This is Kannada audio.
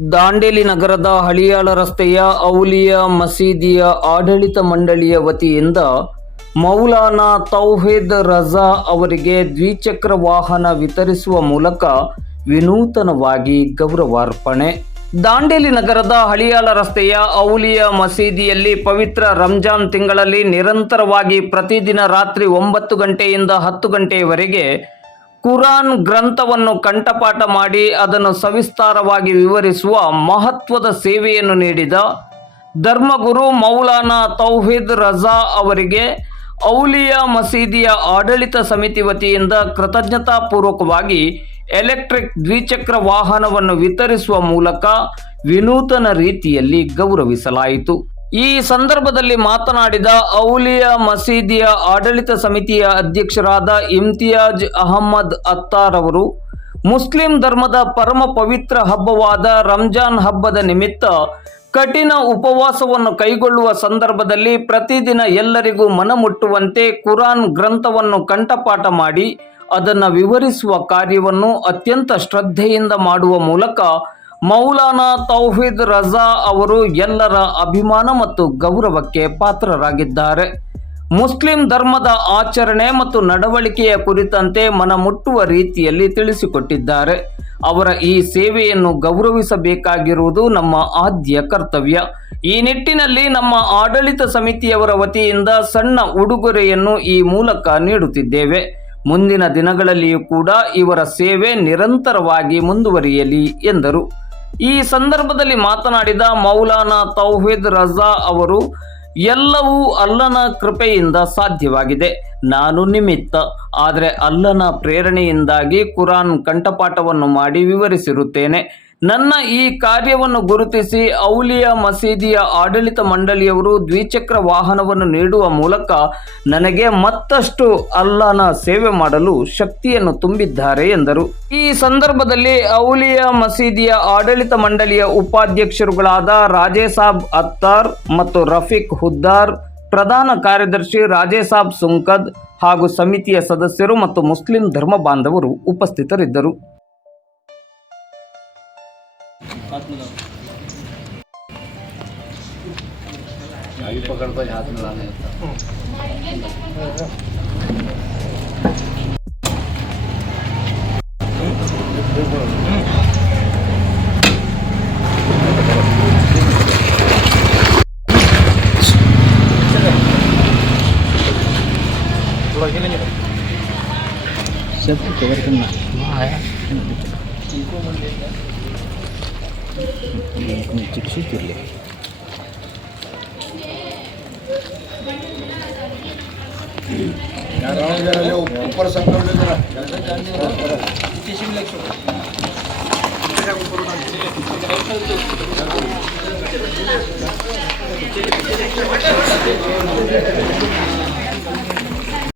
ದಾಂಡೇಲಿ ನಗರದ ಹಳಿಯಾಳ ರಸ್ತೆಯ ಔಲಿಯಾ ಮಸೀದಿಯ ಆಡಳಿತ ಮಂಡಳಿಯ ವತಿಯಿಂದ ಮೌಲಾನಾ ತೌಹೀದ್ ರಜಾ ಅವರಿಗೆ ದ್ವಿಚಕ್ರ ವಾಹನ ವಿತರಿಸುವ ಮೂಲಕ ವಿನೂತನವಾಗಿ ಗೌರವಾರ್ಪಣೆ. ದಾಂಡೇಲಿ ನಗರದ ಹಳಿಯಾಳ ರಸ್ತೆಯ ಔಲಿಯಾ ಮಸೀದಿಯಲ್ಲಿ ಪವಿತ್ರ ರಂಜಾನ್ ತಿಂಗಳಲ್ಲಿ ನಿರಂತರವಾಗಿ ಪ್ರತಿದಿನ ರಾತ್ರಿ 9 ಗಂಟೆಯಿಂದ 10 ಗಂಟೆಯವರೆಗೆ ಕುರಾನ್ ಗ್ರಂಥವನ್ನು ಕಂಠಪಾಠ ಮಾಡಿ ಅದನ್ನು ಸವಿಸ್ತಾರವಾಗಿ ವಿವರಿಸುವ ಮಹತ್ವದ ಸೇವೆಯನ್ನು ನೀಡಿದ ಧರ್ಮಗುರು ಮೌಲಾನಾ ತೌಹೀದ್ ರಜಾ ಅವರಿಗೆ ಔಲಿಯಾ ಮಸೀದಿಯ ಆಡಳಿತ ಸಮಿತಿ ವತಿಯಿಂದ ಕೃತಜ್ಞತಾಪೂರ್ವಕವಾಗಿ ಎಲೆಕ್ಟ್ರಿಕ್ ದ್ವಿಚಕ್ರ ವಾಹನವನ್ನು ವಿತರಿಸುವ ಮೂಲಕ ವಿನೂತನ ರೀತಿಯಲ್ಲಿ ಗೌರವಿಸಲಾಯಿತು. ಈ ಸಂದರ್ಭದಲ್ಲಿ ಮಾತನಾಡಿದ ಔಲಿಯಾ ಮಸೀದಿಯ ಆಡಳಿತ ಸಮಿತಿಯ ಅಧ್ಯಕ್ಷರಾದ ಇಮ್ತಿಯಾಜ್ ಅಹಮ್ಮದ್ ಅತ್ತಾರ್ ಅವರು, ಮುಸ್ಲಿಂ ಧರ್ಮದ ಪರಮ ಪವಿತ್ರ ಹಬ್ಬವಾದ ರಂಜಾನ್ ಹಬ್ಬದ ನಿಮಿತ್ತ ಕಠಿಣ ಉಪವಾಸವನ್ನು ಕೈಗೊಳ್ಳುವ ಸಂದರ್ಭದಲ್ಲಿ ಪ್ರತಿದಿನ ಎಲ್ಲರಿಗೂ ಮನಮುಟ್ಟುವಂತೆ ಕುರಾನ್ ಗ್ರಂಥವನ್ನು ಕಂಠಪಾಠ ಮಾಡಿ ಅದನ್ನು ವಿವರಿಸುವ ಕಾರ್ಯವನ್ನು ಅತ್ಯಂತ ಶ್ರದ್ಧೆಯಿಂದ ಮಾಡುವ ಮೂಲಕ ಮೌಲಾನಾ ತೌಹೀದ್ ರಜಾ ಅವರು ಎಲ್ಲರ ಅಭಿಮಾನ ಮತ್ತು ಗೌರವಕ್ಕೆ ಪಾತ್ರರಾಗಿದ್ದಾರೆ. ಮುಸ್ಲಿಂ ಧರ್ಮದ ಆಚರಣೆ ಮತ್ತು ನಡವಳಿಕೆಯ ಕುರಿತಂತೆ ಮನಮುಟ್ಟುವ ರೀತಿಯಲ್ಲಿ ತಿಳಿಸಿಕೊಟ್ಟಿದ್ದಾರೆ. ಅವರ ಈ ಸೇವೆಯನ್ನು ಗೌರವಿಸಬೇಕಾಗಿರುವುದು ನಮ್ಮ ಆದ್ಯ ಕರ್ತವ್ಯ. ಈ ನಿಟ್ಟಿನಲ್ಲಿ ನಮ್ಮ ಆಡಳಿತ ಸಮಿತಿಯವರ ವತಿಯಿಂದ ಸಣ್ಣ ಉಡುಗೊರೆಯನ್ನು ಈ ಮೂಲಕ ನೀಡುತ್ತಿದ್ದೇವೆ. ಮುಂದಿನ ದಿನಗಳಲ್ಲಿಯೂ ಕೂಡ ಇವರ ಸೇವೆ ನಿರಂತರವಾಗಿ ಮುಂದುವರಿಯಲಿ ಎಂದರು. ಈ ಸಂದರ್ಭದಲ್ಲಿ ಮಾತನಾಡಿದ ಮೌಲಾನಾ ತೌಹೀದ್ ರಜಾ ಅವರು, ಎಲ್ಲವೂ ಅಲ್ಲನ ಕೃಪೆಯಿಂದ ಸಾಧ್ಯವಾಗಿದೆ. ನಾನು ನಿಮಿತ್ತ, ಆದರೆ ಅಲ್ಲನ ಪ್ರೇರಣೆಯಿಂದಾಗಿ ಕುರಾನ್ ಕಂಠಪಾಠವನ್ನು ಮಾಡಿ ವಿವರಿಸಿರುತ್ತೇನೆ. ನನ್ನ ಈ ಕಾರ್ಯವನ್ನು ಗುರುತಿಸಿ ಔಲಿಯಾ ಮಸೀದಿಯ ಆಡಳಿತ ಮಂಡಳಿಯವರು ದ್ವಿಚಕ್ರ ವಾಹನವನ್ನು ನೀಡುವ ಮೂಲಕ ನನಗೆ ಮತ್ತಷ್ಟು ಅಲ್ಲಾಹನ ಸೇವೆ ಮಾಡಲು ಶಕ್ತಿಯನ್ನು ತುಂಬಿದ್ದಾರೆ ಎಂದರು. ಈ ಸಂದರ್ಭದಲ್ಲಿ ಔಲಿಯಾ ಮಸೀದಿಯ ಆಡಳಿತ ಮಂಡಳಿಯ ಉಪಾಧ್ಯಕ್ಷರುಗಳಾದ ರಾಜೇಸಾಬ್ ಅತ್ತಾರ್ ಮತ್ತು ರಫೀಕ್ ಹುದ್ದಾರ್, ಪ್ರಧಾನ ಕಾರ್ಯದರ್ಶಿ ರಾಜೇಸಾಬ್ ಸುಂಕದ್ ಹಾಗೂ ಸಮಿತಿಯ ಸದಸ್ಯರು ಮತ್ತು ಮುಸ್ಲಿಂ ಧರ್ಮ ಬಾಂಧವರು ಉಪಸ್ಥಿತರಿದ್ದರು. आगे पकड़ को हाथ मिलाने सब कवर करना आया चिप्सी कर ले ऊपर संकल्प जरा